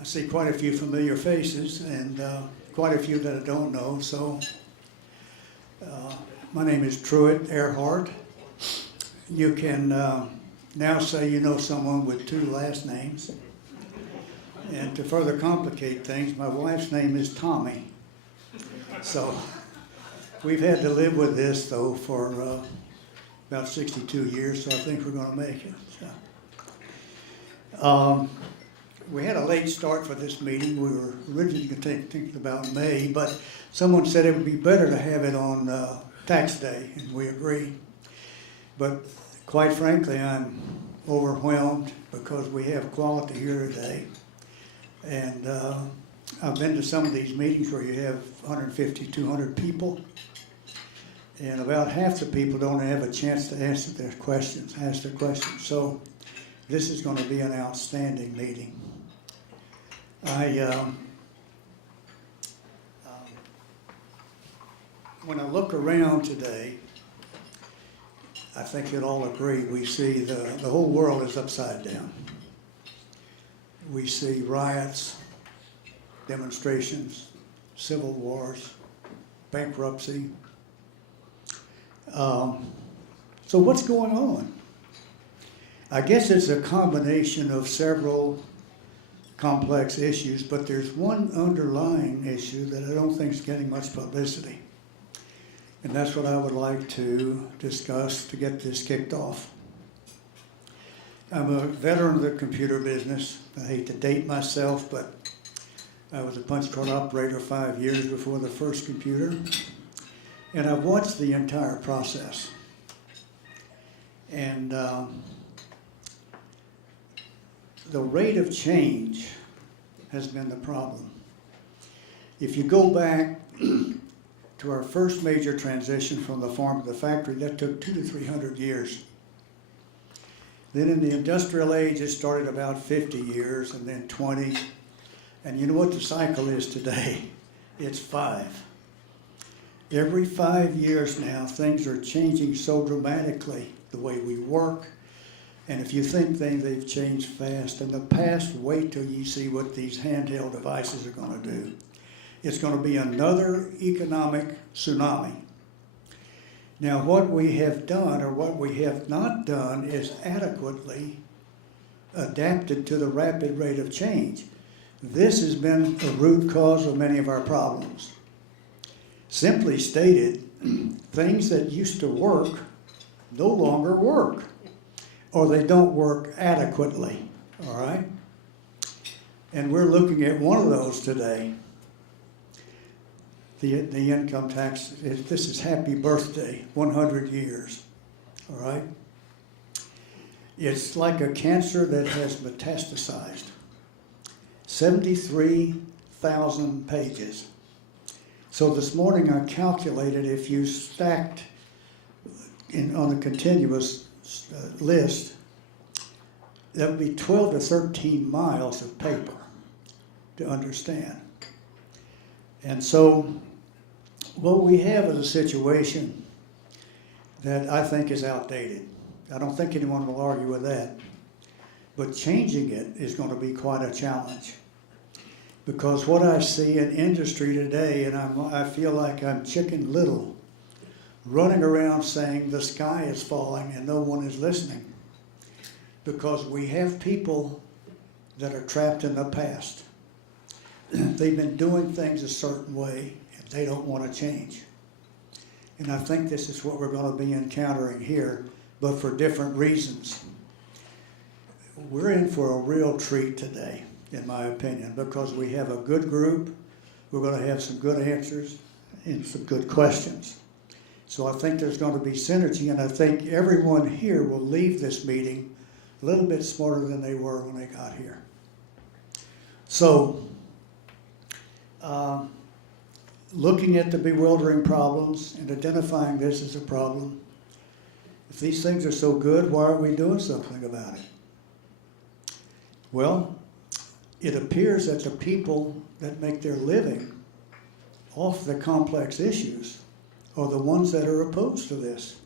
I see quite a few familiar faces and quite a few that I don't know. So my name is Truett Earhart. You can now say you know someone with two last names. And to further complicate things, my wife's name is Tommy. So we've had to live with this, though, for about 62 years, so I think we're going to make it. So. We had a late start for this meeting. We were originally thinking about May, but someone said it would be better to have it on tax day, and we agreed. But quite frankly, I'm overwhelmed because we have quality here today. And I've been to some of these meetings where you have 150, 200 people, and about half the people don't have a chance to ask their questions. So this is going to be an outstanding meeting. When I look around today, I think you'll all agree, we see the whole world is upside down. We see riots, demonstrations, civil wars, bankruptcy. So what's going on? I guess it's a combination of several complex issues, but there's one underlying issue that I don't think is getting much publicity. And that's what I would like to discuss to get this kicked off. I'm a veteran of the computer business. I hate to date myself, but I was a punch card operator 5 years before the first computer. And I've watched the entire process. And the rate of change has been the problem. If you go back to our first major transition from the farm to the factory, that took 200 to 300 years. Then in the industrial age, it started about 50 years, and then 20. And you know what the cycle is today? It's 5. Every 5 years now, things are changing so dramatically, the way we work. And if you think they've changed fast, in the past, wait till you see what these handheld devices are going to do. It's going to be another economic tsunami. Now, what we have done or what we have not done is adequately adapted to the rapid rate of change. This has been the root cause of many of our problems. Simply stated, things that used to work no longer work, or they don't work adequately, all right? And we're looking at one of those today. The income tax, this is happy birthday, 100 years, all right? It's like a cancer that has metastasized. 73,000 pages. So this morning I calculated if you stacked on a continuous list, that would be 12 to 13 miles of paper to understand. And so what we have is a situation that I think is outdated. I don't think anyone will argue with that. But changing it is going to be quite a challenge. Because what I see in industry today, and I feel like I'm Chicken Little, running around saying the sky is falling and no one is listening. Because we have people that are trapped in the past. They've been doing things a certain way, and they don't want to change. And I think this is what we're going to be encountering here, but for different reasons. We're in for a real treat today, in my opinion, because we have a good group. We're going to have some good answers and some good questions. So I think there's going to be synergy, and I think everyone here will leave this meeting a little bit smarter than they were when they got here. So, looking at the bewildering problems and identifying this as a problem, if these things are so good, why aren't we doing something about it? Well, it appears that the people that make their living off the complex issues are the ones that are opposed to this.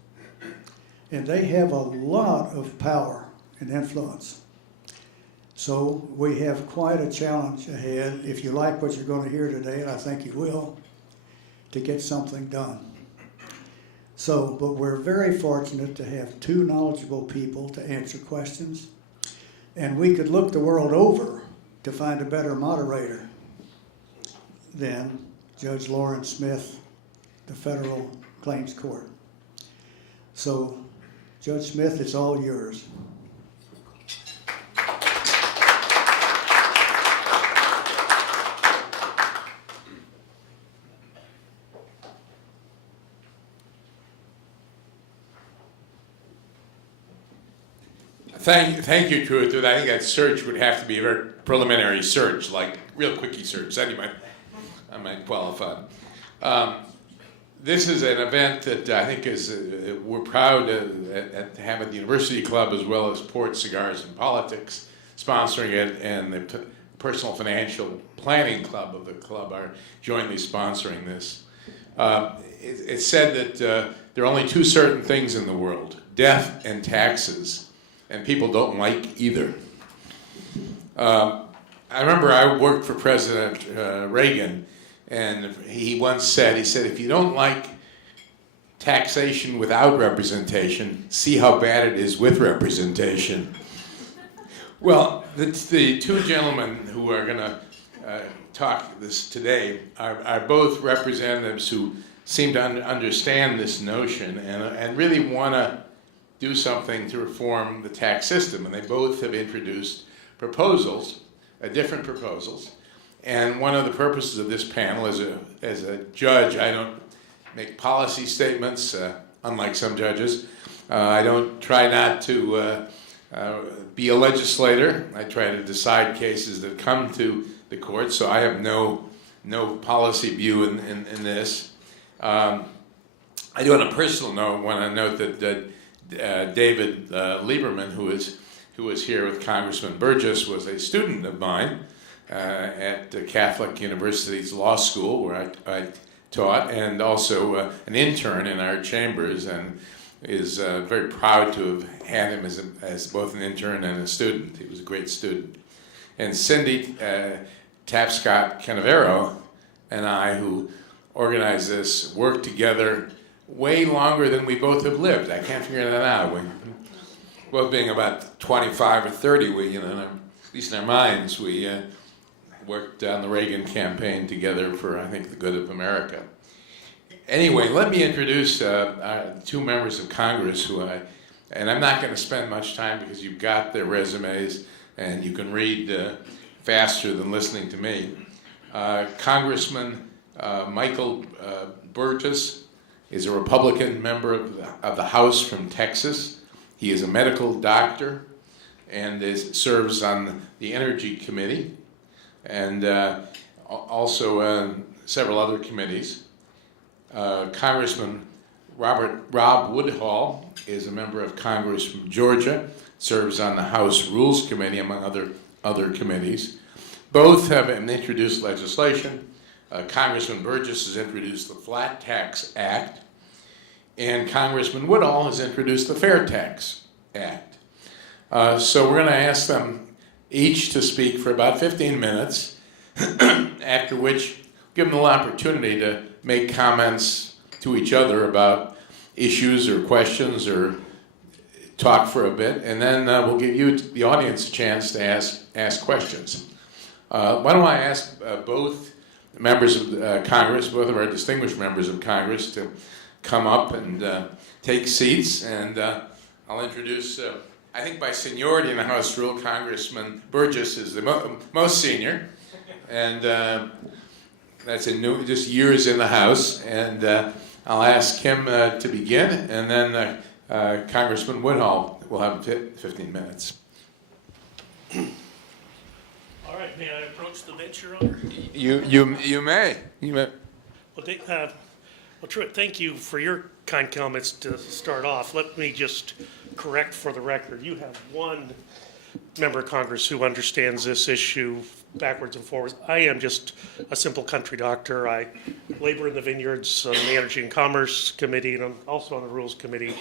And they have a lot of power and influence. So we have quite a challenge ahead, if you like what you're going to hear today, and I think you will, to get something done. So, but we're very fortunate to have two knowledgeable people to answer questions, and we could look the world over to find a better moderator than Judge Lawrence Smith, the Federal Claims Court. So, Judge Smith, it's all yours. Thank you, Truth. I think that search would have to be a very preliminary search, like real quickie search. Anyway, I might qualify. This is an event that I think is we're proud to have at the University Club, as well as Port Cigars and Politics sponsoring it, and the Personal Financial Planning Club of the club are jointly sponsoring this. It's said that there are only two certain things in the world: death and taxes. And people don't like either. I remember I worked for President Reagan, and he once said, if you don't like taxation without representation, see how bad it is with representation. Well, the two gentlemen who are going to talk this today are both representatives who seem to understand this notion and really want to do something to reform the tax system, and they both have introduced proposals, different proposals. And one of the purposes of this panel, as a judge, I don't make policy statements, unlike some judges. I don't try not to be a legislator. I try to decide cases that come to the court, so I have no policy view in this. I do, on a personal note, want to note that David Lieberman, who is here with Congressman Burgess, was a student of mine at Catholic University's law school, where I taught, and also an intern in our chambers, and is very proud to have had him as both an intern and a student. He was a great student. And Cindy Tapscott-Canavero and I, who organized this, worked together way longer than we both have lived. I can't figure that out. We both being about 25 or 30, at least in our minds, we worked on the Reagan campaign together for, I think, the good of America. Anyway, let me introduce two members of Congress and I'm not going to spend much time because you've got their resumes and you can read faster than listening to me. Congressman Michael Burgess is a Republican member of the House from Texas. He is a medical doctor and serves on the Energy Committee and also several other committees. Congressman Rob Woodhull is a member of Congress from Georgia, serves on the House Rules Committee, among other committees. Both have introduced legislation. Congressman Burgess has introduced the Flat Tax Act, and Congressman Woodhull has introduced the FairTax Act. So we're going to ask them each to speak for about 15 minutes, after which give them the opportunity to make comments to each other about issues or questions or talk for a bit, and then we'll give you, the audience, a chance to ask questions. Why don't I ask both members of Congress, both of our distinguished members of Congress, to come up and take seats, and I'll introduce, I think by seniority in the House rule, Congressman Burgess is the most senior, and that's just years in the House, and I'll ask him to begin, and then Congressman Woodhull will have 15 minutes. All right, may I approach the bench, Your Honor? You may. Well, Truett, thank you for your kind comments to start off. Let me just correct for the record. You have one member of Congress who understands this issue backwards and forwards. I am just a simple country doctor. I labor in the vineyards on the Energy and Commerce Committee, and I'm also on the Rules Committee.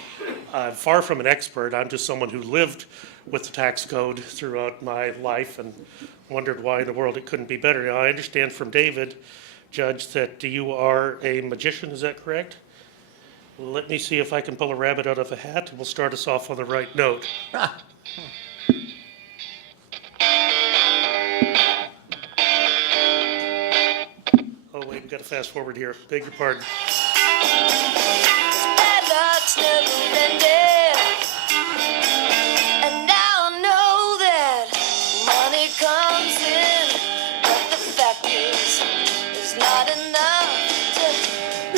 Far from an expert. I'm just someone who lived with the tax code throughout my life and wondered why in the world it couldn't be better. Now, I understand from David, Judge, that you are a magician. Is that correct? Let me see if I can pull a rabbit out of a hat. We'll start us off on the right note. Oh, wait, we've got to fast forward here. Beg your pardon. Bad luck's never ended. And now I know that money comes in, but the fact is, there's not enough to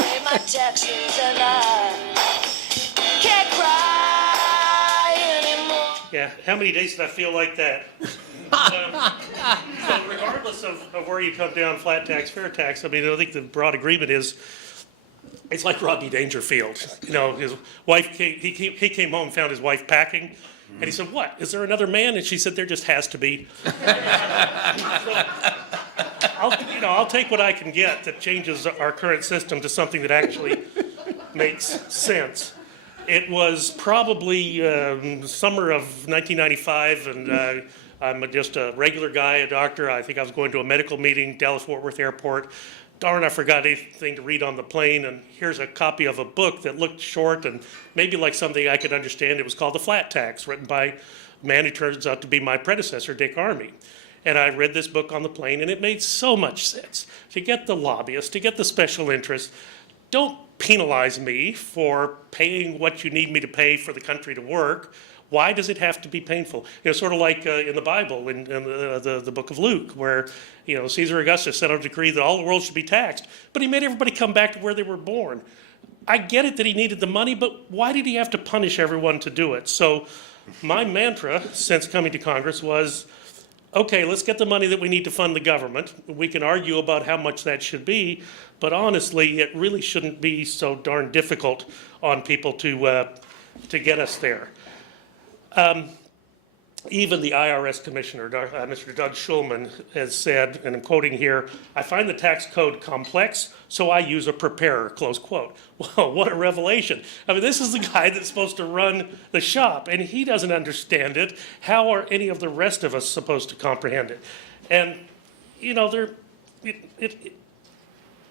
pay my taxes, and I can't cry anymore. Yeah, how many days did I feel like that? So regardless of where you come down, flat tax, fair tax, I mean, I think the broad agreement is, it's like Rodney Dangerfield. You know, his wife he came home and found his wife packing, and he said, "What? Is there another man?" And she said, "There just has to be." So, I'll take what I can get that changes our current system to something that actually makes sense. It was probably summer of 1995, and I'm just a regular guy, a doctor. I think I was going to a medical meeting, Dallas-Fort Worth Airport. Darn, I forgot anything to read on the plane, and here's a copy of a book that looked short and maybe like something I could understand. It was called The Flat Tax, written by a man who turns out to be my predecessor, Dick Armey. And I read this book on the plane, and it made so much sense. To get the lobbyists, to get the special interests, don't penalize me for paying what you need me to pay for the country to work. Why does it have to be painful? You know, sort of like in the Bible, in the book of Luke, where, you know, Caesar Augustus sent out a decree that all the world should be taxed, but he made everybody come back to where they were born. I get it that he needed the money, but why did he have to punish everyone to do it? So my mantra since coming to Congress was, okay, let's get the money that we need to fund the government. We can argue about how much that should be, but honestly, it really shouldn't be so darn difficult on people to get us there. Even the IRS Commissioner, Mr. Doug Shulman, has said, and I'm quoting here, "I find the tax code complex, so I use a preparer," close quote. Well, what a revelation. I mean, this is the guy that's supposed to run the shop, and he doesn't understand it. How are any of the rest of us supposed to comprehend it? And, you know,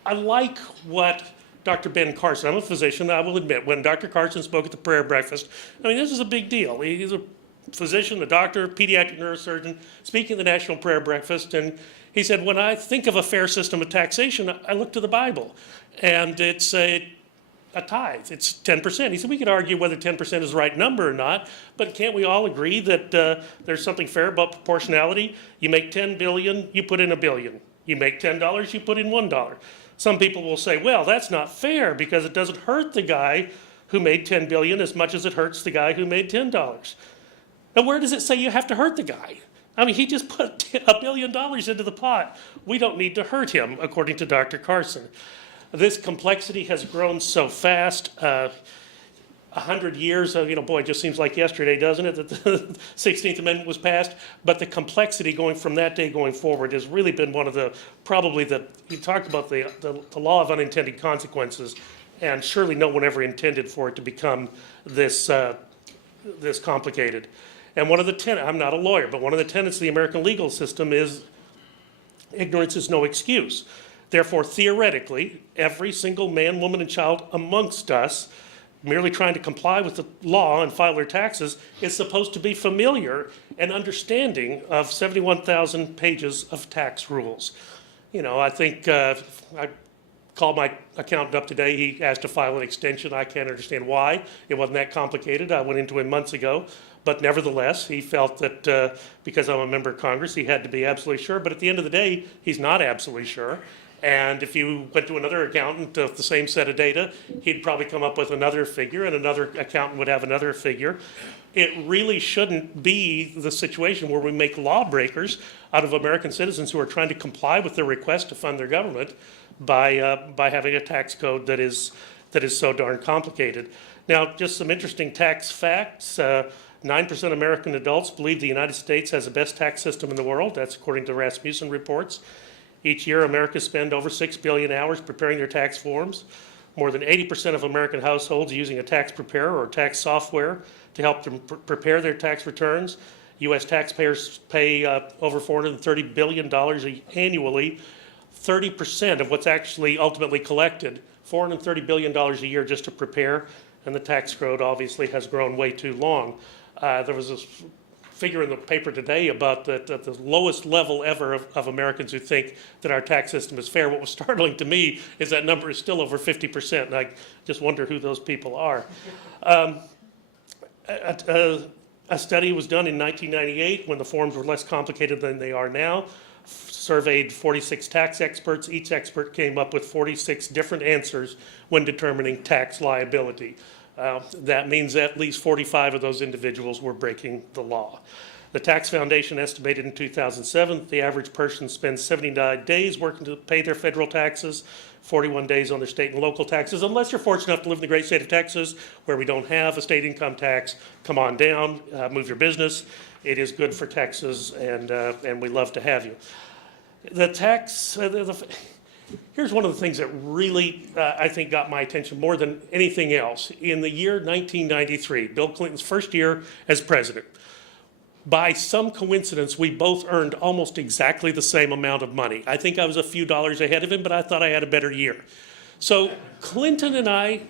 I like what Dr. Ben Carson, I'm a physician, I will admit, when Dr. Carson spoke at the prayer breakfast, I mean, this is a big deal. He's a physician, a doctor, pediatric neurosurgeon, speaking at the National Prayer Breakfast, and he said, when I think of a fair system of taxation, I look to the Bible, and it's a tithe, it's 10%. He said, we could argue whether 10% is the right number or not, but can't we all agree that there's something fair about proportionality? You make $10 billion, you put in $1 billion. You make $10, you put in $1. Some people will say, well, that's not fair because it doesn't hurt the guy who made $10 billion as much as it hurts the guy who made $10. Now, where does it say you have to hurt the guy? I mean, he just put $1 billion into the pot. We don't need to hurt him, according to Dr. Carson. This complexity has grown so fast. 100 years, you know, boy, it just seems like yesterday, doesn't it, that the 16th Amendment was passed? But the complexity going from that day going forward has really been one of the, you talked about the law of unintended consequences, and surely no one ever intended for it to become this complicated. And one of the tenets, I'm not a lawyer, but one of the tenets of the American legal system is ignorance is no excuse. Therefore, theoretically, every single man, woman, and child amongst us merely trying to comply with the law and file their taxes is supposed to be familiar and understanding of 71,000 pages of tax rules. You know, I think I called my accountant up today. He asked to file an extension. I can't understand why. It wasn't that complicated. I went into him months ago. But nevertheless, he felt that because I'm a member of Congress, he had to be absolutely sure. But at the end of the day, he's not absolutely sure. And if you went to another accountant with the same set of data, he'd probably come up with another figure, and another accountant would have another figure. It really shouldn't be the situation where we make lawbreakers out of American citizens who are trying to comply with their request to fund their government by having a tax code that is so darn complicated. Now, just some interesting tax facts. 9% of American adults believe the United States has the best tax system in the world. That's according to Rasmussen reports. Each year, Americans spend over 6 billion hours preparing their tax forms. More than 80% of American households are using a tax preparer or tax software to help them prepare their tax returns. U.S. taxpayers pay over $430 billion annually, 30% of what's actually ultimately collected, $430 billion a year just to prepare, and the tax code obviously has grown way too long. There was this figure in the paper today about the lowest level ever of Americans who think that our tax system is fair. What was startling to me is that number is still over 50%, and I just wonder who those people are. A study was done in 1998 when the forms were less complicated than they are now. Surveyed 46 tax experts. Each expert came up with 46 different answers when determining tax liability. That means at least 45 of those individuals were breaking the law. The Tax Foundation estimated in 2007 that the average person spends 79 days working to pay their federal taxes, 41 days on their state and local taxes. Unless you're fortunate enough to live in the great state of Texas, where we don't have a state income tax, come on down, move your business. It is good for Texas, and we love to have you. The tax, here's one of the things that really, I think, got my attention more than anything else. In the year 1993, Bill Clinton's first year as president, by some coincidence, we both earned almost exactly the same amount of money. I think I was a few dollars ahead of him, but I thought I had a better year. So Clinton and I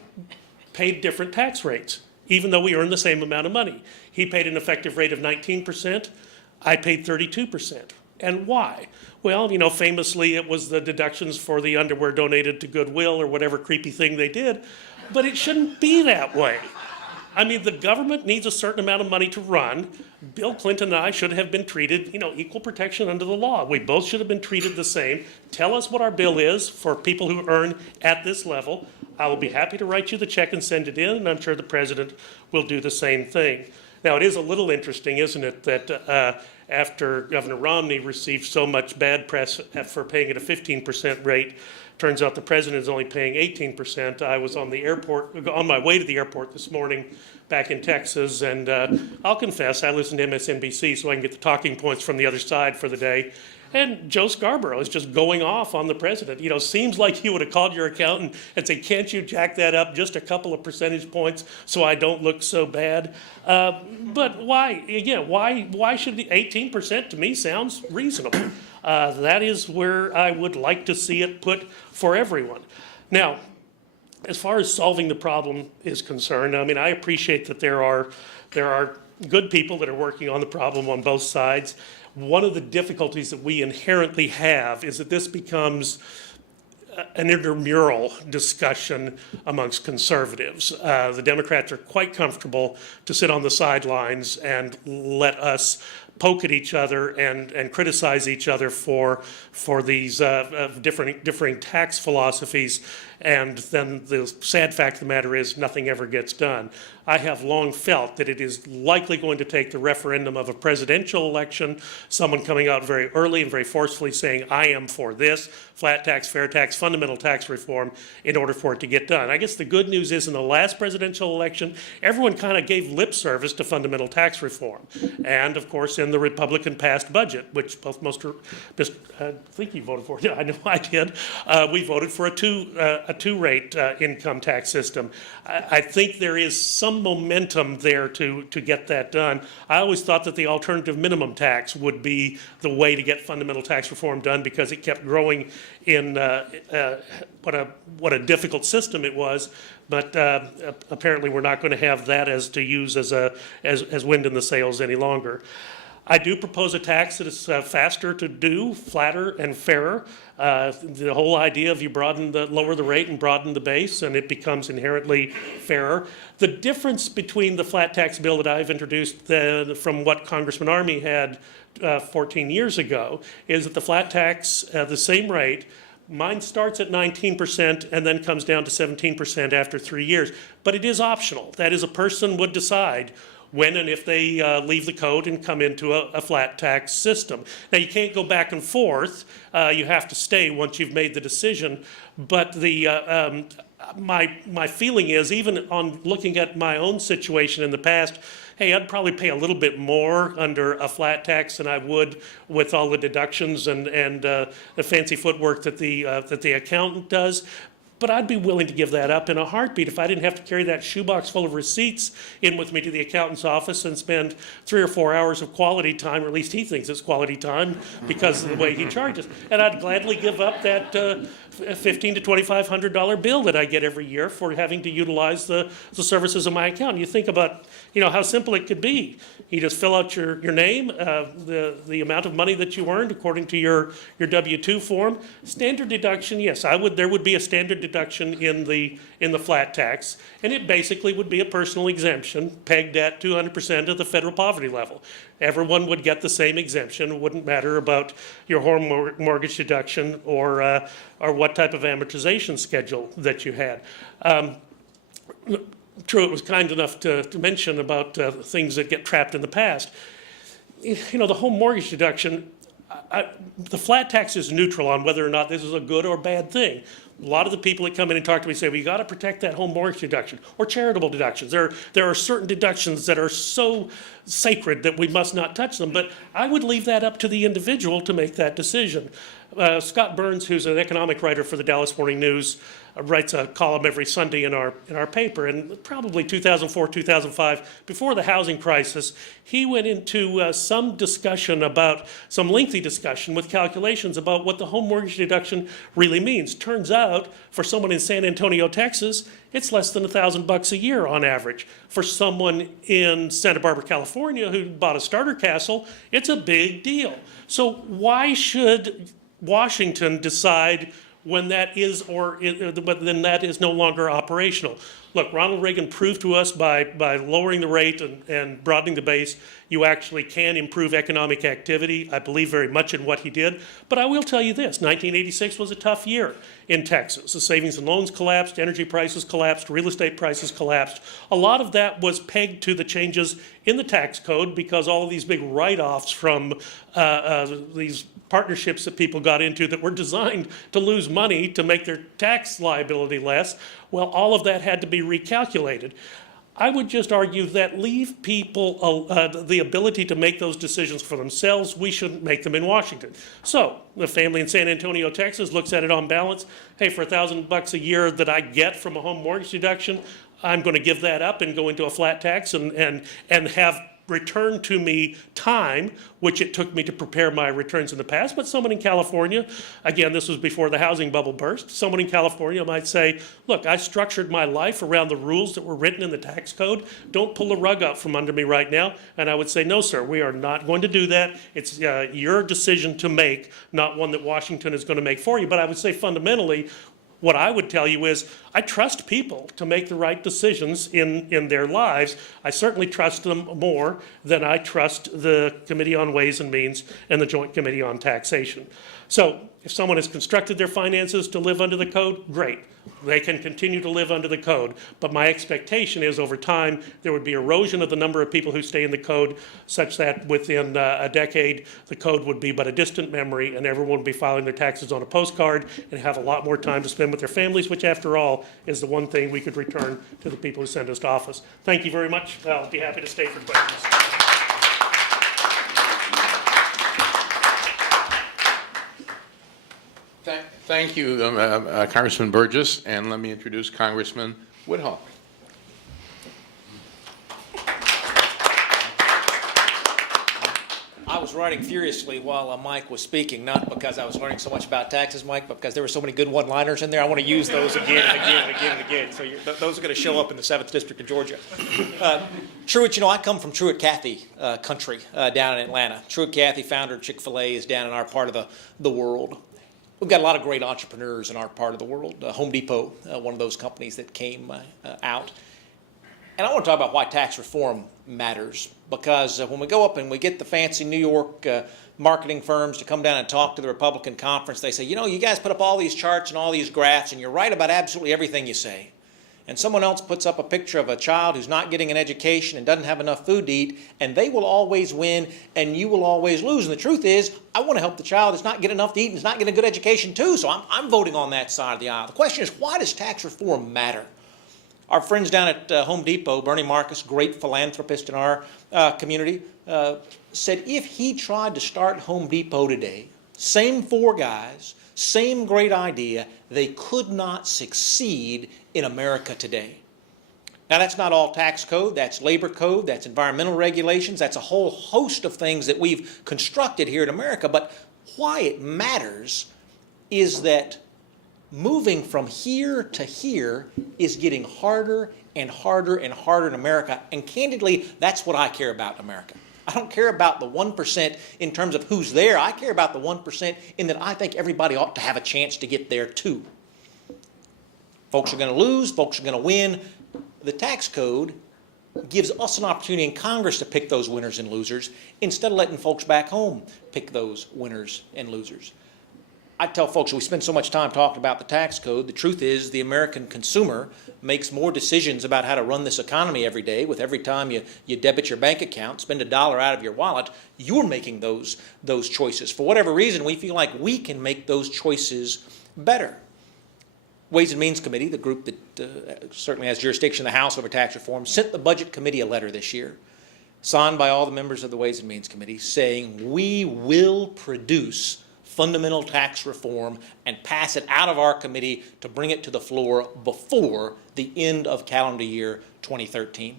paid different tax rates, even though we earned the same amount of money. He paid an effective rate of 19%. I paid 32%. And why? Well, you know, famously it was the deductions for the underwear donated to Goodwill or whatever creepy thing they did, but it shouldn't be that way. I mean, the government needs a certain amount of money to run. Bill Clinton and I should have been treated, you know, equal protection under the law. We both should have been treated the same. Tell us what our bill is for people who earn at this level. I will be happy to write you the check and send it in, and I'm sure the president will do the same thing. Now, it is a little interesting, isn't it, that after Governor Romney received so much bad press for paying at a 15% rate, turns out the president is only paying 18%. I was on the airport, on my way to the airport this morning back in Texas, and I'll confess, I listened to MSNBC so I can get the talking points from the other side for the day. And Joe Scarborough is just going off on the president. You know, seems like he would have called your accountant and said, can't you jack that up just a couple of percentage points so I don't look so bad? But why, again, why should the 18% to me sounds reasonable? That is where I would like to see it put for everyone. Now, as far as solving the problem is concerned, I mean, I appreciate that there are good people that are working on the problem on both sides. One of the difficulties that we inherently have is that this becomes an intramural discussion amongst conservatives. The Democrats are quite comfortable to sit on the sidelines and let us poke at each other and criticize each other for these differing tax philosophies, and then the sad fact of the matter is nothing ever gets done. I have long felt that it is likely going to take the referendum of a presidential election, someone coming out very early and very forcefully saying, I am for this, flat tax, fair tax, fundamental tax reform, in order for it to get done. I guess the good news is in the last presidential election, everyone kind of gave lip service to fundamental tax reform. And of course, in the Republican passed budget, which I think you voted for, yeah, I know I did, we voted for a two-rate income tax system. I think there is some momentum there to get that done. I always thought that the alternative minimum tax would be the way to get fundamental tax reform done, because it kept growing in what a difficult system it was. But apparently we're not going to have that as wind in the sails any longer. I do propose a tax that is faster to do, flatter and fairer. The whole idea of you lower the rate and broaden the base, and it becomes inherently fairer. The difference between the flat tax bill that I've introduced from what Congressman Army had 14 years ago is that the flat tax, the same rate, mine starts at 19% and then comes down to 17% after 3 years. But it is optional. That is, a person would decide when and if they leave the code and come into a flat tax system. Now, you can't go back and forth. You have to stay once you've made the decision. But my feeling is, even on looking at my own situation in the past, hey, I'd probably pay a little bit more under a flat tax than I would with all the deductions and the fancy footwork that the accountant does. But I'd be willing to give that up in a heartbeat if I didn't have to carry that shoebox full of receipts in with me to the accountant's office and spend 3 or 4 hours of quality time, or at least he thinks it's quality time because of the way he charges. And I'd gladly give up that $1,500 to $2,500 bill that I get every year for having to utilize the services of my account. You think about, how simple it could be. You just fill out your name, the amount of money that you earned according to your W-2 form. Standard deduction, yes, there would be a standard deduction in the flat tax, and it basically would be a personal exemption pegged at 200% of the federal poverty level. Everyone would get the same exemption. It wouldn't matter about your home mortgage deduction or what type of amortization schedule that you had. Truett was kind enough to mention about things that get trapped in the past. The home mortgage deduction, the flat tax is neutral on whether or not this is a good or bad thing. A lot of the people that come in and talk to me say, well, you got to protect that home mortgage deduction or charitable deductions. There are certain deductions that are so sacred that we must not touch them. But I would leave that up to the individual to make that decision. Scott Burns, who's an economic writer for the Dallas Morning News, writes a column every Sunday in our paper, and probably 2004, 2005, before the housing crisis, he went into some lengthy discussion with calculations about what the home mortgage deduction really means. Turns out, for someone in San Antonio, Texas, it's less than $1,000 a year on average. For someone in Santa Barbara, California, who bought a starter castle, it's a big deal. So why should Washington decide when that is then that is no longer operational? Look, Ronald Reagan proved to us by lowering the rate and broadening the base, you actually can improve economic activity. I believe very much in what he did. But I will tell you this, 1986 was a tough year in Texas. The savings and loans collapsed, energy prices collapsed, real estate prices collapsed. A lot of that was pegged to the changes in the tax code because all of these big write-offs from these partnerships that people got into that were designed to lose money to make their tax liability less, well, all of that had to be recalculated. I would just argue that leave people the ability to make those decisions for themselves. We shouldn't make them in Washington. So the family in San Antonio, Texas looks at it on balance. Hey, for $1,000 a year that I get from a home mortgage deduction, I'm going to give that up and go into a flat tax and have return to me time, which it took me to prepare my returns in the past. But someone in California, again, this was before the housing bubble burst, someone in California might say, look, I structured my life around the rules that were written in the tax code. Don't pull the rug out from under me right now. And I would say, no, sir, we are not going to do that. It's your decision to make, not one that Washington is going to make for you. But I would say fundamentally, what I would tell you is I trust people to make the right decisions in their lives. I certainly trust them more than I trust the Committee on Ways and Means and the Joint Committee on Taxation. So if someone has constructed their finances to live under the code, great. They can continue to live under the code. But my expectation is over time there would be erosion of the number of people who stay in the code such that within a decade the code would be but a distant memory and everyone would be filing their taxes on a postcard and have a lot more time to spend with their families, which after all is the one thing we could return to the people who send us to office. Thank you very much. I'll be happy to stay for questions. Thank you, Congressman Burgess, and let me introduce Congressman Woodhull. I was writing furiously while Mike was speaking, not because I was learning so much about taxes, Mike, but because there were so many good one-liners in there. I want to use those again and again and again and again. So those are going to show up in the 7th District of Georgia. Truett, I come from Truett Cathy country down in Atlanta. Truett Cathy, founder of Chick-fil-A, is down in our part of the world. We've got a lot of great entrepreneurs in our part of the world. Home Depot, one of those companies that came out. And I want to talk about why tax reform matters, because when we go up and we get the fancy New York marketing firms to come down and talk to the Republican conference, they say, you guys put up all these charts and all these graphs, and you're right about absolutely everything you say. And someone else puts up a picture of a child who's not getting an education and doesn't have enough food to eat, and they will always win and you will always lose. And the truth is, I want to help the child that's not getting enough to eat and is not getting a good education too, so I'm voting on that side of the aisle. The question is, why does tax reform matter? Our friends down at Home Depot, Bernie Marcus, great philanthropist in our community, said if he tried to start Home Depot today, same four guys, same great idea, they could not succeed in America today. Now, that's not all tax code, that's labor code, that's environmental regulations, that's a whole host of things that we've constructed here in America. But why it matters is that moving from here to here is getting harder and harder and harder in America. And candidly, that's what I care about in America. I don't care about the 1% in terms of who's there. I care about the 1% in that I think everybody ought to have a chance to get there too. Folks are going to lose, folks are going to win. The tax code gives us an opportunity in Congress to pick those winners and losers instead of letting folks back home pick those winners and losers. I tell folks, we spend so much time talking about the tax code. The truth is the American consumer makes more decisions about how to run this economy every day. With every time you debit your bank account, spend $1 out of your wallet, you're making those choices. For whatever reason, we feel like we can make those choices better. Ways and Means Committee, the group that certainly has jurisdiction in the House over tax reform, sent the Budget Committee a letter this year, signed by all the members of the Ways and Means Committee, saying we will produce fundamental tax reform and pass it out of our committee to bring it to the floor before the end of calendar year 2013.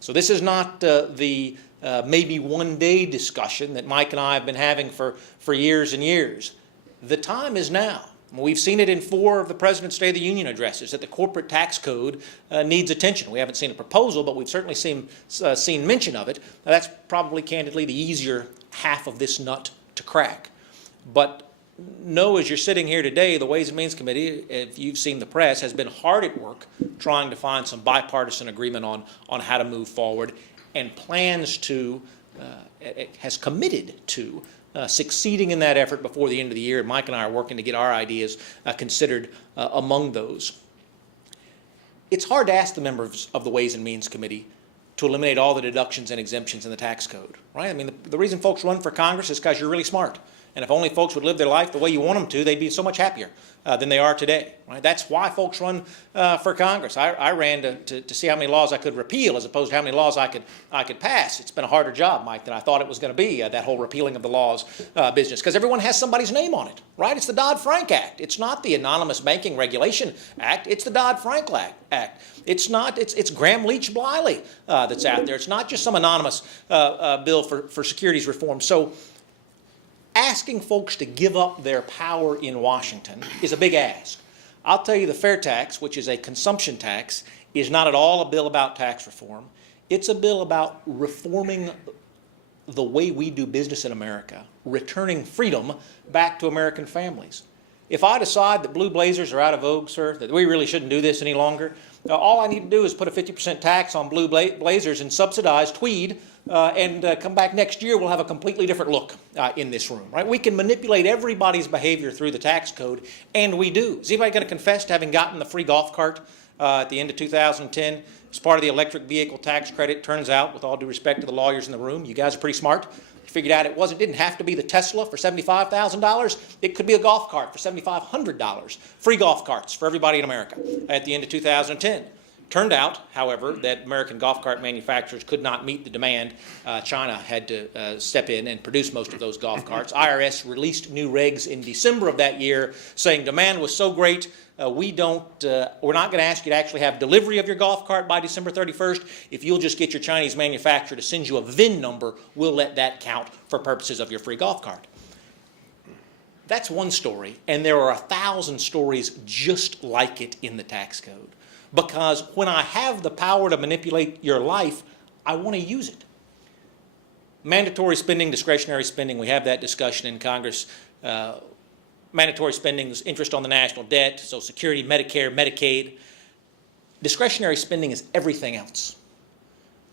So this is not the maybe one day discussion that Mike and I have been having for years and years. The time is now. We've seen it in 4 of the President's State of the Union addresses that the corporate tax code needs attention. We haven't seen a proposal, but we've certainly seen mention of it. Now, that's probably, candidly, the easier half of this nut to crack. But know, as you're sitting here today, the Ways and Means Committee, if you've seen the press, has been hard at work trying to find some bipartisan agreement on how to move forward, and plans to, has committed to succeeding in that effort before the end of the year. Mike and I are working to get our ideas considered among those. It's hard to ask the members of the Ways and Means Committee to eliminate all the deductions and exemptions in the tax code, right? I mean, the reason folks run for Congress is because you're really smart. And if only folks would live their life the way you want them to, they'd be so much happier than they are today. Right? That's why folks run for Congress. I ran to see how many laws I could repeal as opposed to how many laws I could pass. It's been a harder job, Mike, than I thought it was going to be, that whole repealing of the laws business, because everyone has somebody's name on it, right? It's the Dodd-Frank Act. It's not the Anonymous Banking Regulation Act. It's the Dodd-Frank Act. It's not. It's Graham Leach Bliley that's out there. It's not just some anonymous bill for securities reform. So asking folks to give up their power in Washington is a big ask. I'll tell you, the FairTax, which is a consumption tax, is not at all a bill about tax reform. It's a bill about reforming the way we do business in America, returning freedom back to American families. If I decide that blue blazers are out of vogue, sir, that we really shouldn't do this any longer, all I need to do is put a 50% tax on blue blazers and subsidize tweed, and come back next year, we'll have a completely different look in this room, right? We can manipulate everybody's behavior through the tax code, and we do. Is anybody going to confess to having gotten the free golf cart at the end of 2010 as part of the electric vehicle tax credit? Turns out, with all due respect to the lawyers in the room, you guys are pretty smart. You figured out it didn't have to be the Tesla for $75,000. It could be a golf cart for $7,500. Free golf carts for everybody in America at the end of 2010. Turned out, however, that American golf cart manufacturers could not meet the demand. China had to step in and produce most of those golf carts. IRS released new regs in December of that year saying demand was so great, we're not going to ask you to actually have delivery of your golf cart by December 31st. If you'll just get your Chinese manufacturer to send you a VIN number, we'll let that count for purposes of your free golf cart. That's one story, and there are 1,000 stories just like it in the tax code. Because when I have the power to manipulate your life, I want to use it. Mandatory spending, discretionary spending, we have that discussion in Congress. Mandatory spending is interest on the national debt, Social Security, Medicare, Medicaid. Discretionary spending is everything else.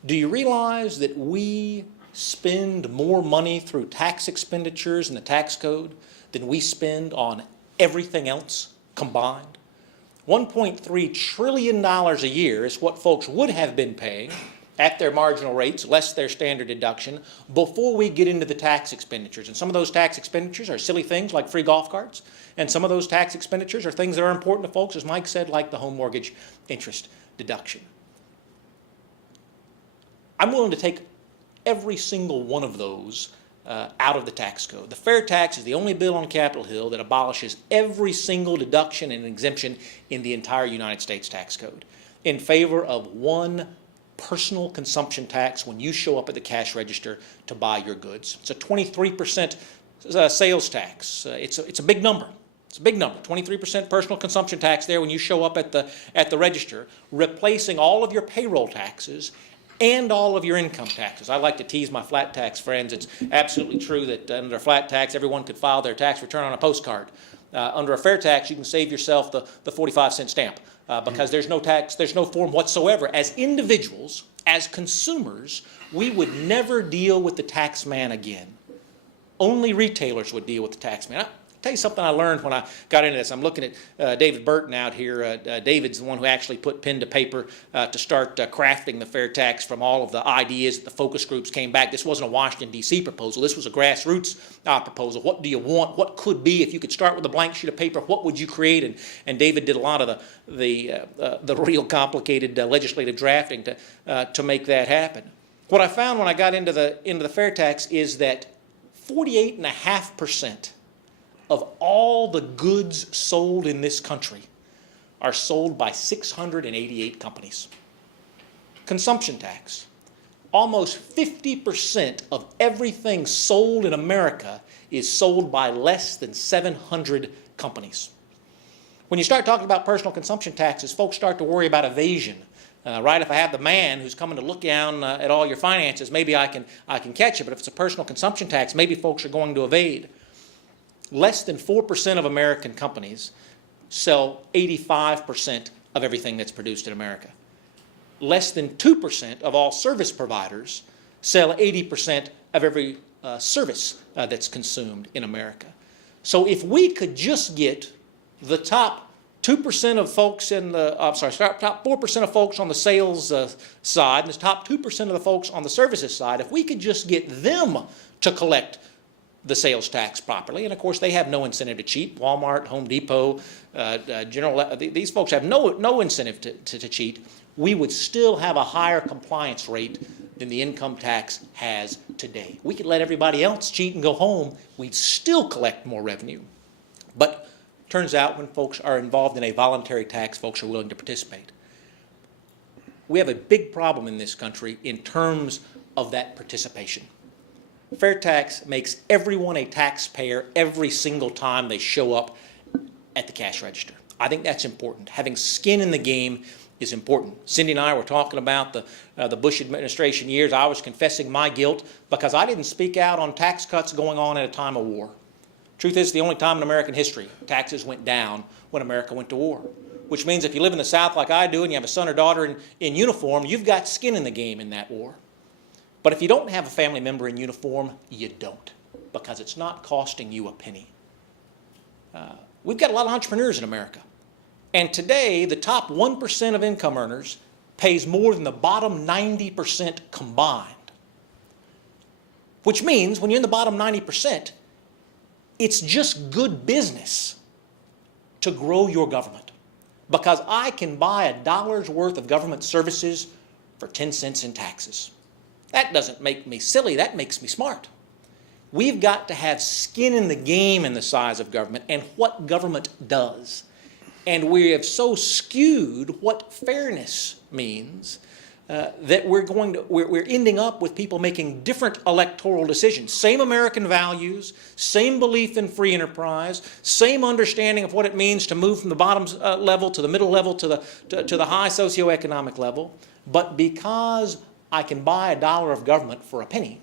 Do you realize that we spend more money through tax expenditures in the tax code than we spend on everything else combined? $1.3 trillion a year is what folks would have been paying at their marginal rates, less their standard deduction, before we get into the tax expenditures. And some of those tax expenditures are silly things like free golf carts, and some of those tax expenditures are things that are important to folks, as Mike said, like the home mortgage interest deduction. I'm willing to take every single one of those out of the tax code. The FairTax is the only bill on Capitol Hill that abolishes every single deduction and exemption in the entire United States tax code in favor of one personal consumption tax when you show up at the cash register to buy your goods. It's a 23% sales tax. It's a big number. It's a big number, 23% personal consumption tax there when you show up at the register, replacing all of your payroll taxes and all of your income taxes. I like to tease my flat tax friends. It's absolutely true that under a flat tax, everyone could file their tax return on a postcard. Under a fair tax, you can save yourself the 45-cent stamp because there's no tax, there's no form whatsoever. As individuals, as consumers, we would never deal with the tax man again. Only retailers would deal with the tax man. I'll tell you something I learned when I got into this. I'm looking at David Burton out here. David's the one who actually put pen to paper to start crafting the fair tax from all of the ideas that the focus groups came back. This wasn't a Washington, D.C. proposal. This was a grassroots proposal. What do you want? What could be? If you could start with a blank sheet of paper, what would you create? And David did a lot of the real complicated legislative drafting to make that happen. What I found when I got into the fair tax is that 48.5% of all the goods sold in this country are sold by 688 companies. Consumption tax. Almost 50% of everything sold in America is sold by less than 700 companies. When you start talking about personal consumption taxes, folks start to worry about evasion. Right, if I have the man who's coming to look down at all your finances, maybe I can catch it. But if it's a personal consumption tax, maybe folks are going to evade. Less than 4% of American companies sell 85% of everything that's produced in America. Less than 2% of all service providers sell 80% of every service that's consumed in America. So if we could just get the top 2% of folks in the, top 4% of folks on the sales side and the top 2% of the folks on the services side, if we could just get them to collect the sales tax properly, and of course they have no incentive to cheat. Walmart, Home Depot, these folks have no incentive to cheat. We would still have a higher compliance rate than the income tax has today. We could let everybody else cheat and go home. We'd still collect more revenue. But turns out when folks are involved in a voluntary tax, folks are willing to participate. We have a big problem in this country in terms of that participation. Fair tax makes everyone a taxpayer every single time they show up at the cash register. I think that's important. Having skin in the game is important. Cindy and I were talking about the Bush administration years. I was confessing my guilt because I didn't speak out on tax cuts going on at a time of war. Truth is, the only time in American history taxes went down when America went to war, which means if you live in the South like I do and you have a son or daughter in uniform, you've got skin in the game in that war. But if you don't have a family member in uniform, you don't, because it's not costing you a penny. We've got a lot of entrepreneurs in America. And today, the top 1% of income earners pays more than the bottom 90% combined. Which means when you're in the bottom 90%, it's just good business to grow your government. Because I can buy $1 worth of government services for 10 cents in taxes. That doesn't make me silly, that makes me smart. We've got to have skin in the game in the size of government and what government does. And we have so skewed what fairness means that we're ending up with people making different electoral decisions. Same American values, same belief in free enterprise, same understanding of what it means to move from the bottom level to the middle level to the high socioeconomic level. But because I can buy $1 of government for a penny,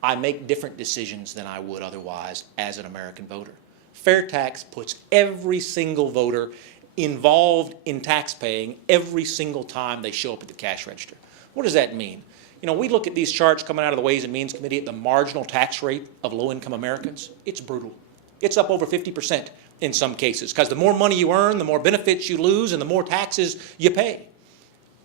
I make different decisions than I would otherwise as an American voter. Fair tax puts every single voter involved in tax paying every single time they show up at the cash register. What does that mean? You know, we look at these charts coming out of the Ways and Means Committee at the marginal tax rate of low-income Americans. It's brutal. It's up over 50% in some cases, because the more money you earn, the more benefits you lose, and the more taxes you pay.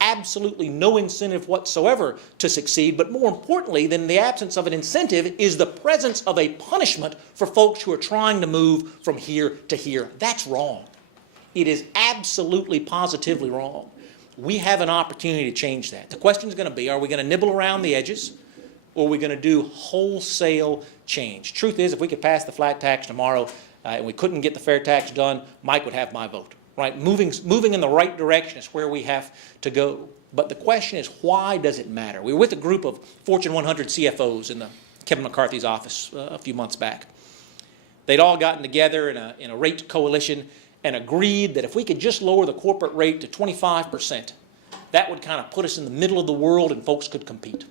Absolutely no incentive whatsoever to succeed, but more importantly than the absence of an incentive is the presence of a punishment for folks who are trying to move from here to here. That's wrong. It is absolutely, positively wrong. We have an opportunity to change that. The question is going to be, are we going to nibble around the edges, or are we going to do wholesale change? Truth is, if we could pass the flat tax tomorrow and we couldn't get the fair tax done, Mike would have my vote. Right? Moving in the right direction is where we have to go. But the question is, why does it matter? We were with a group of Fortune 100 CFOs in Kevin McCarthy's office a few months back. They'd all gotten together in a rate coalition and agreed that if we could just lower the corporate rate to 25%, that would kind of put us in the middle of the world and folks could compete.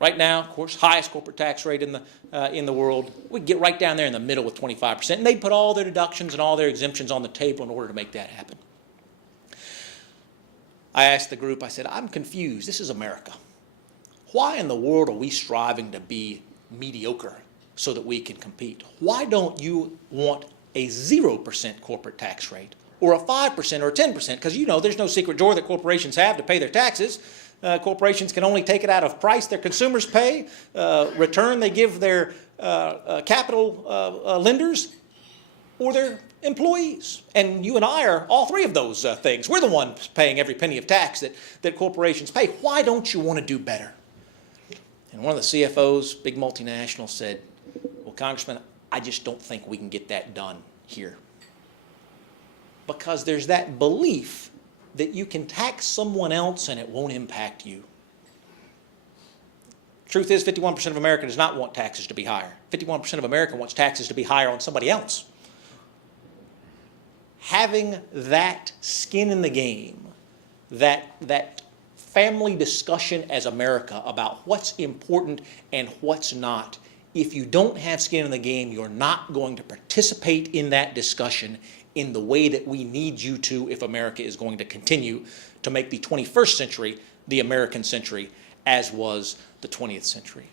Right now, of course, highest corporate tax rate in the world. We'd get right down there in the middle with 25%, and they'd put all their deductions and all their exemptions on the table in order to make that happen. I asked the group, I said, I'm confused. This is America. Why in the world are we striving to be mediocre so that we can compete? Why don't you want a 0% corporate tax rate, or a 5% or a 10%? Because you know there's no secret drawer that corporations have to pay their taxes. Corporations can only take it out of price their consumers pay, return they give their capital lenders, or their employees. And you and I are all three of those things. We're the ones paying every penny of tax that corporations pay. Why don't you want to do better? And one of the CFOs, big multinational, said, well, Congressman, I just don't think we can get that done here. Because there's that belief that you can tax someone else and it won't impact you. Truth is, 51% of America does not want taxes to be higher. 51% of America wants taxes to be higher on somebody else. Having that skin in the game, that family discussion as America about what's important and what's not, if you don't have skin in the game, you're not going to participate in that discussion in the way that we need you to if America is going to continue to make the 21st century the American century, as was the 20th century.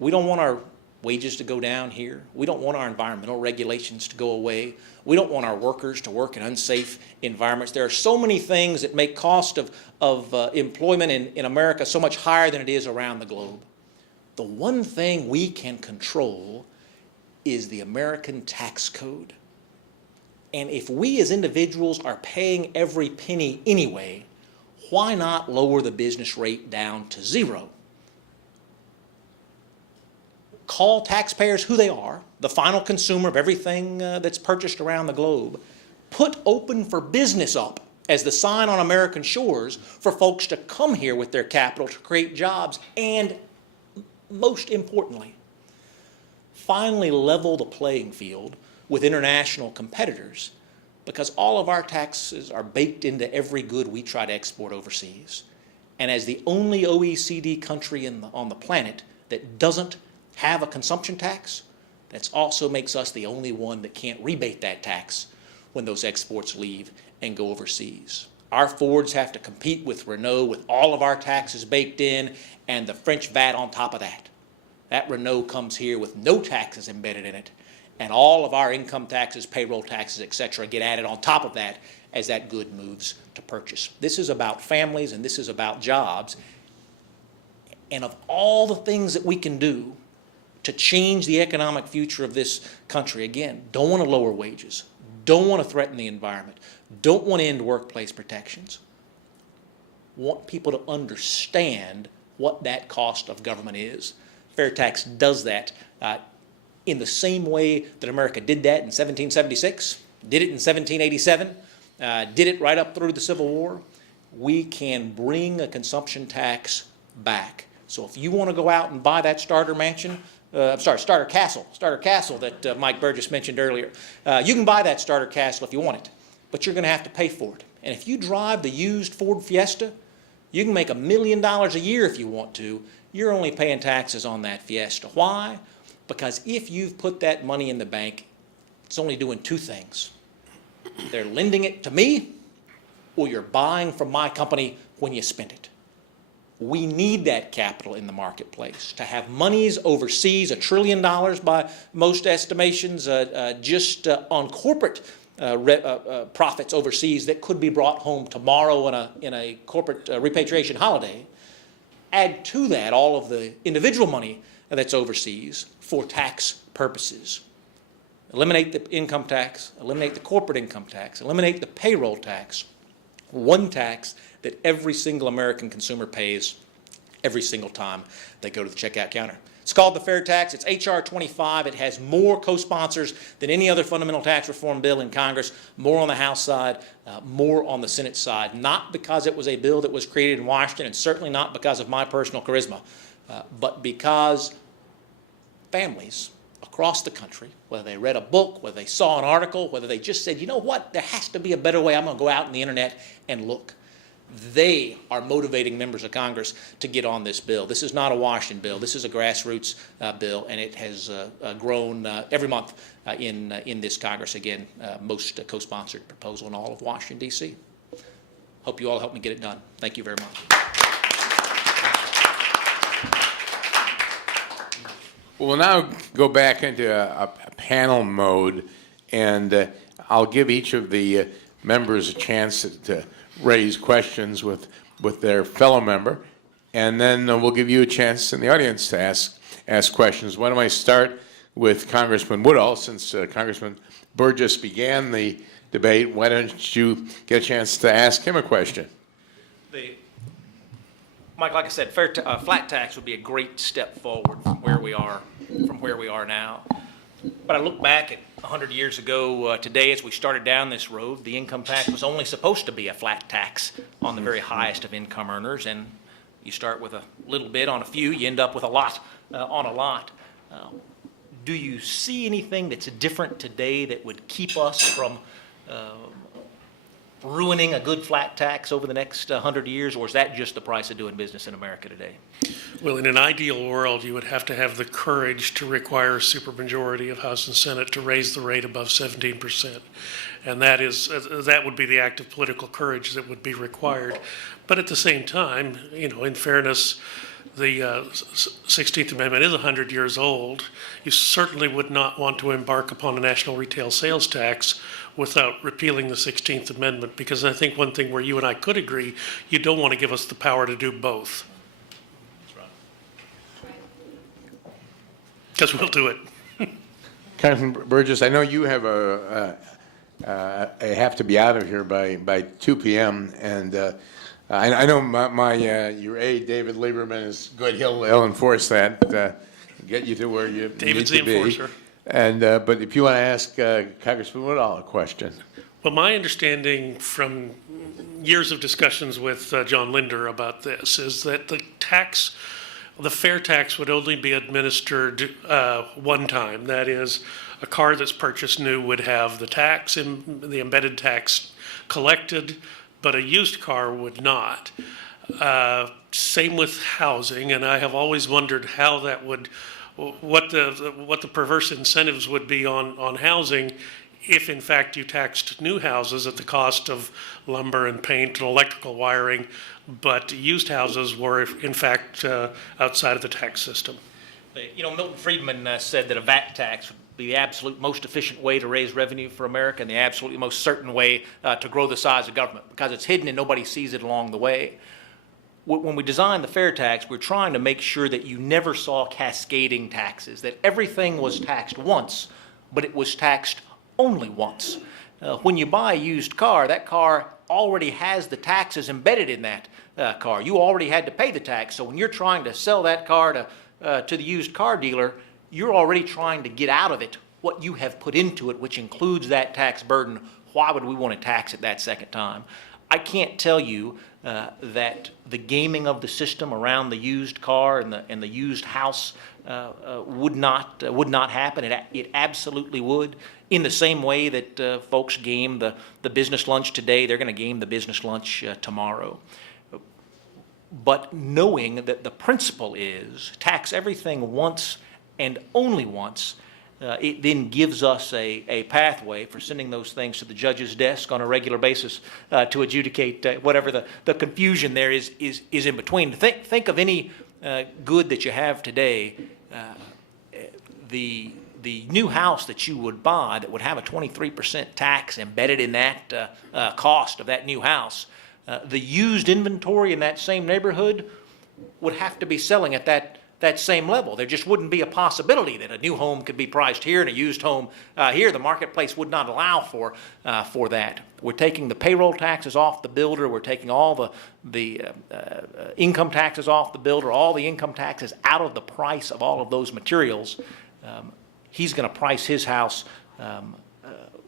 We don't want our wages to go down here. We don't want our environmental regulations to go away. We don't want our workers to work in unsafe environments. There are so many things that make cost of employment in America so much higher than it is around the globe. The one thing we can control is the American tax code. And if we as individuals are paying every penny anyway, why not lower the business rate down to 0? Call taxpayers who they are, the final consumer of everything that's purchased around the globe. Put open for business up as the sign on American shores for folks to come here with their capital to create jobs, and most importantly, finally level the playing field with international competitors, because all of our taxes are baked into every good we try to export overseas. And as the only OECD country on the planet that doesn't have a consumption tax, that also makes us the only one that can't rebate that tax when those exports leave and go overseas. Our Fords have to compete with Renault with all of our taxes baked in, and the French VAT on top of that. That Renault comes here with no taxes embedded in it, and all of our income taxes, payroll taxes, etc., get added on top of that as that good moves to purchase. This is about families, and this is about jobs. And of all the things that we can do to change the economic future of this country, again, don't want to lower wages, don't want to threaten the environment, don't want to end workplace protections. Want people to understand what that cost of government is. FairTax does that in the same way that America did that in 1776, did it in 1787, did it right up through the Civil War. We can bring a consumption tax back. So if you want to go out and buy that starter castle that Mike Burgess mentioned earlier, you can buy that starter castle if you want it, but you're going to have to pay for it. And if you drive the used Ford Fiesta, you can make $1 million a year if you want to. You're only paying taxes on that Fiesta. Why? Because if you've put that money in the bank, it's only doing two things. They're lending it to me, or you're buying from my company when you spend it. We need that capital in the marketplace to have monies overseas, $1 trillion by most estimations, just on corporate profits overseas that could be brought home tomorrow in a corporate repatriation holiday. Add to that all of the individual money that's overseas for tax purposes. eliminate the income tax, eliminate the corporate income tax, eliminate the payroll tax, one tax that every single American consumer pays every single time they go to the checkout counter. It's called the FairTax. It's H.R. 25. It has more co-sponsors than any other fundamental tax reform bill in Congress, more on the House side, more on the Senate side, not because it was a bill that was created in Washington, and certainly not because of my personal charisma, but because families across the country, whether they read a book, whether they saw an article, whether they just said, you know what, there has to be a better way, I'm going to go out on the internet and look. They are motivating members of Congress to get on this bill. This is not a Washington bill. This is a grassroots bill, and it has grown every month in this Congress. Again, most co-sponsored proposal in all of Washington, D.C. Hope you all help me get it done. Thank you very much. We'll now go back into a panel mode, and I'll give each of the members a chance to raise questions with their fellow member, and then we'll give you a chance in the audience to ask questions. Why don't I start with Congressman Woodall, since Congressman Burgess began the debate. Why don't you get a chance to ask him a question? Mike, like I said, flat tax would be a great step forward from where we are now. But I look back at 100 years ago today, as we started down this road, the income tax was only supposed to be a flat tax on the very highest of income earners, and you start with a little bit on a few, you end up with a lot on a lot. Do you see anything that's different today that would keep us from ruining a good flat tax over the next 100 years, or is that just the price of doing business in America today? Well, in an ideal world, you would have to have the courage to require a supermajority of House and Senate to raise the rate above 17%. And that would be the act of political courage that would be required. But at the same time, in fairness, the 16th Amendment is 100 years old. You certainly would not want to embark upon a national retail sales tax without repealing the 16th Amendment, because I think one thing where you and I could agree, you don't want to give us the power to do both. That's right. Because we'll do it. Congressman Burgess, I know you have have to be out of here by 2 p.m. and I know your aide David Lieberman is good. He'll enforce that, get you to where you David's need to the be. enforcer. And but if you want to ask Congressman Woodall a question. Well, my understanding from years of discussions with John Linder about this is that the fair tax would only be administered one time. That is, a car that's purchased new would have the embedded tax collected, but a used car would not. Same with housing, and I have always wondered how that would, what the perverse incentives would be on housing if in fact you taxed new houses at the cost of lumber and paint and electrical wiring, but used houses were in fact outside of the tax system. Milton Friedman said that a VAT tax would be the absolute most efficient way to raise revenue for America and the absolutely most certain way to grow the size of government, because it's hidden and nobody sees it along the way. When we designed the fair tax, we're trying to make sure that you never saw cascading taxes, that everything was taxed once, but it was taxed only once. When you buy a used car, that car already has the taxes embedded in that car. You already had to pay the tax, so when you're trying to sell that car to the used car dealer, you're already trying to get out of it what you have put into it, which includes that tax burden. Why would we want to tax it that second time? I can't tell you that the gaming of the system around the used car and the used house would not happen. It absolutely would. In the same way that folks game the business lunch today, they're going to game the business lunch tomorrow. But knowing that the principle is tax everything once and only once, it then gives us a pathway for sending those things to the judge's desk on a regular basis to adjudicate whatever the confusion there is in between. Think of any good that you have today. The new house that you would buy that would have a 23% tax embedded in that cost of that new house, the used inventory in that same neighborhood would have to be selling at that that same level. There just wouldn't be a possibility that a new home could be priced here and a used home here. The marketplace would not allow for that. We're taking the payroll taxes off the builder. We're taking all the income taxes off the builder, all the income taxes out of the price of all of those materials. He's going to price his house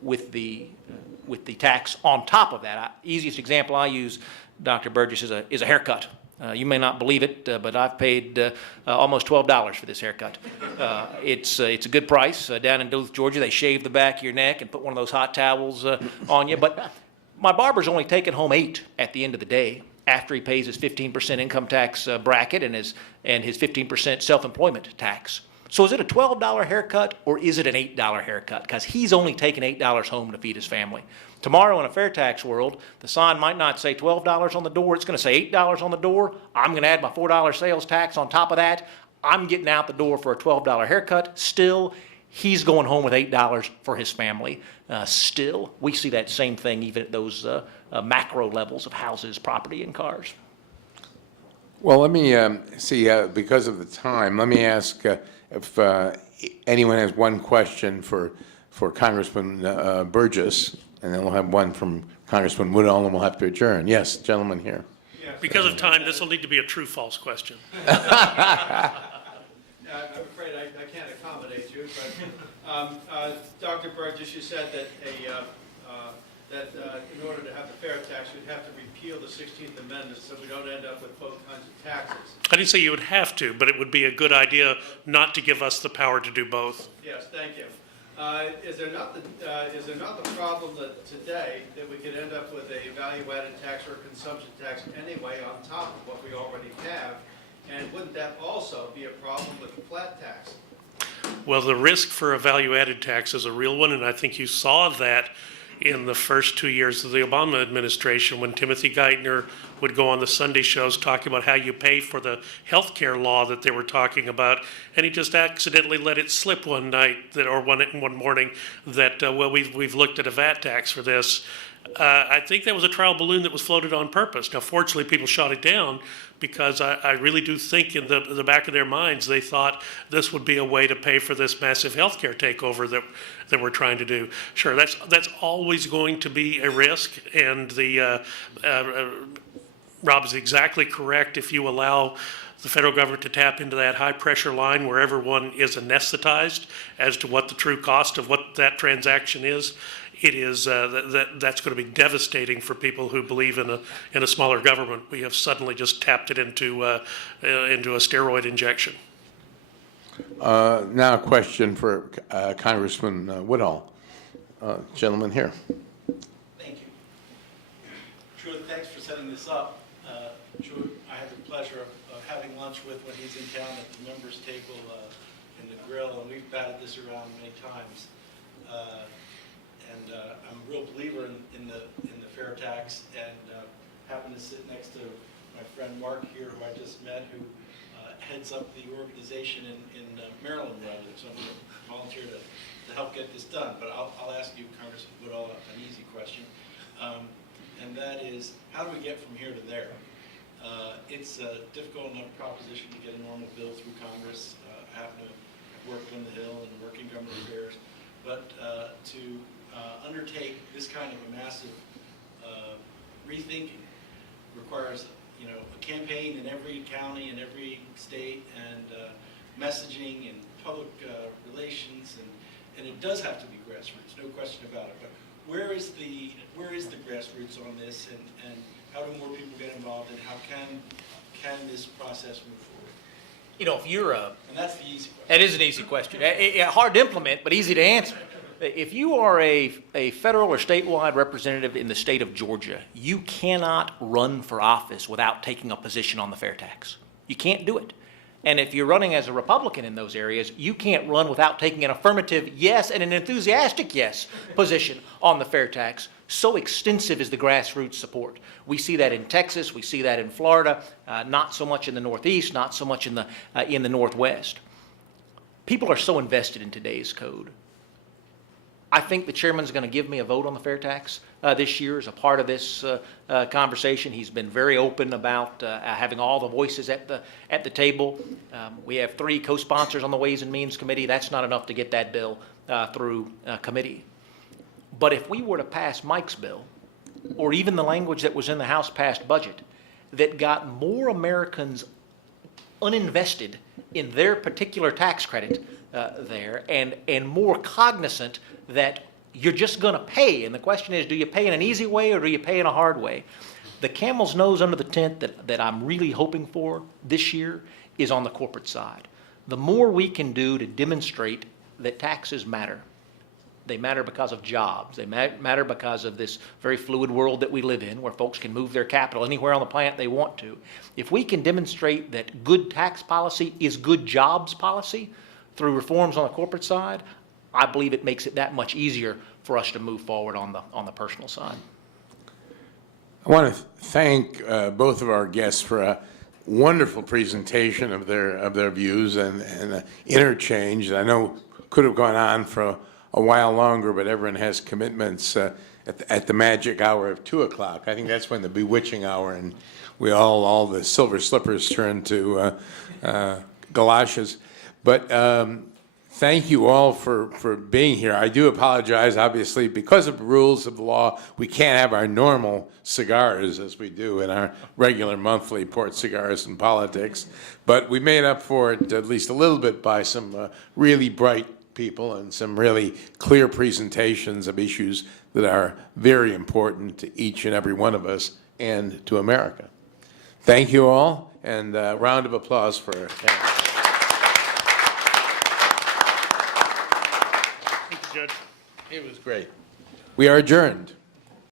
with the tax on top of that. Easiest example I use, Dr. Burgess, is a haircut. You may not believe it, but I've paid almost $12 for this haircut. It's a good price. Down in Duluth, Georgia, they shave the back of your neck and put one of those hot towels on you. But my barber's only taking home $8 at the end of the day, after he pays his 15% income tax bracket and his 15% self-employment tax. So is it a $12 haircut or is it an $8 haircut? Because he's only taking $8 home to feed his family. Tomorrow in a FairTax world, the sign might not say $12 on the door. It's going to say $8 on the door. I'm going to add my $4 sales tax on top of that. I'm getting out the door for a $12 haircut. Still, he's going home with $8 for his family. Still, we see that same thing even at those macro levels of houses, property, and cars. Well, let me see, because of the time, let me ask if anyone has one question for Congressman Burgess, and then we'll have one from Congressman Woodall, and we'll have to adjourn. Yes, gentleman here. Because of time, this will need to be a true-false question. I'm afraid I can't accommodate you, but Dr. Burgess, you said that in order to have the fair tax, you'd have to repeal the 16th Amendment so we don't end up with both kinds of taxes. I didn't say you would have to, but it would be a good idea not to give us the power to do both. Yes, thank you. Is there not the problem that today that we could end up with a value-added tax or a consumption tax anyway on top of what we already have? And wouldn't that also be a problem with the flat tax? Well, the risk for a value-added tax is a real one, and I think you saw that in the first 2 years of the Obama administration when Timothy Geithner would go on the Sunday shows talking about how you pay for the health care law that they were talking about, and he just accidentally let it slip one night or one morning that, well, we've looked at a VAT tax for this. I think that was a trial balloon that was floated on purpose. Now, fortunately, people shot it down because I really do think in the back of their minds they thought this would be a way to pay for this massive healthcare takeover that we're trying to do. Sure, that's always going to be a risk, and Rob is exactly correct. If you allow the federal government to tap into that high pressure line where everyone is anesthetized as to what the true cost of what that transaction is, it is that's going to be devastating for people who believe in a smaller government. We have suddenly just tapped it into a steroid injection. Now a question for Congressman Woodall. Gentleman here. Thank you. Truett, thanks for setting this up. Truett, I had the pleasure of having lunch with when he's in town at the members' table in the grill, and we've batted this around many times. I'm a real believer in the fair tax, and happen to sit next to my friend Mark here, who I just met, who heads up the organization in Maryland, rather. So I'm going to volunteer to help get this done. But I'll ask you, Congressman Woodall, an easy question, and that is, how do we get from here to there? It's a difficult enough proposition to get a normal bill through Congress. I happen to have worked on the Hill and work in government affairs, but to undertake this kind of a massive rethinking requires, a campaign in every county and every state, and messaging and public relations, and it does have to be grassroots, no question about it. But where is the grassroots on this, and how do more people get involved, and how can this process move forward? If you're And that's the easy question. That is an easy question. Hard to implement, but easy to answer. If you are a federal or statewide representative in the state of Georgia, you cannot run for office without taking a position on the fair tax. You can't do it. And if you're running as a Republican in those areas, you can't run without taking an affirmative yes and an enthusiastic yes position on the fair tax. So extensive is the grassroots support. We see that in Texas, we see that in Florida, not so much in the Northeast, not so much in the Northwest. People are so invested in today's code. I think the chairman's going to give me a vote on the fair tax this year as a part of this conversation. He's been very open about having all the voices at the table. We have 3 co-sponsors on the Ways and Means Committee. That's not enough to get that bill through committee. But if we were to pass Mike's bill, or even the language that was in the House passed budget, that got more Americans uninvested in their particular tax credit there, and more cognizant that you're just going to pay, and the question is, do you pay in an easy way or do you pay in a hard way? The camel's nose under the tent that I'm really hoping for this year is on the corporate side. The more we can do to demonstrate that taxes matter. They matter because of jobs. They matter because of this very fluid world that we live in, where folks can move their capital anywhere on the planet they want to. If we can demonstrate that good tax policy is good jobs policy through reforms on the corporate side, I believe it makes it that much easier for us to move forward on the personal side. I want to thank both of our guests for a wonderful presentation of their views and interchange. I know could have gone on for a while longer, but everyone has commitments at the magic hour of 2 o'clock. I think that's when the bewitching hour, and we all the silver slippers turn to galoshes. But thank you all for being here. I do apologize, obviously, because of the rules of the law, we can't have our normal cigars as we do in our regular monthly Port Cigars and Politics. But we made up for it at least a little bit by some really bright people and some really clear presentations of issues that are very important to each and every one of us and to America. Thank you all, and a round of applause for Thank you, Judge. It was great. We are adjourned.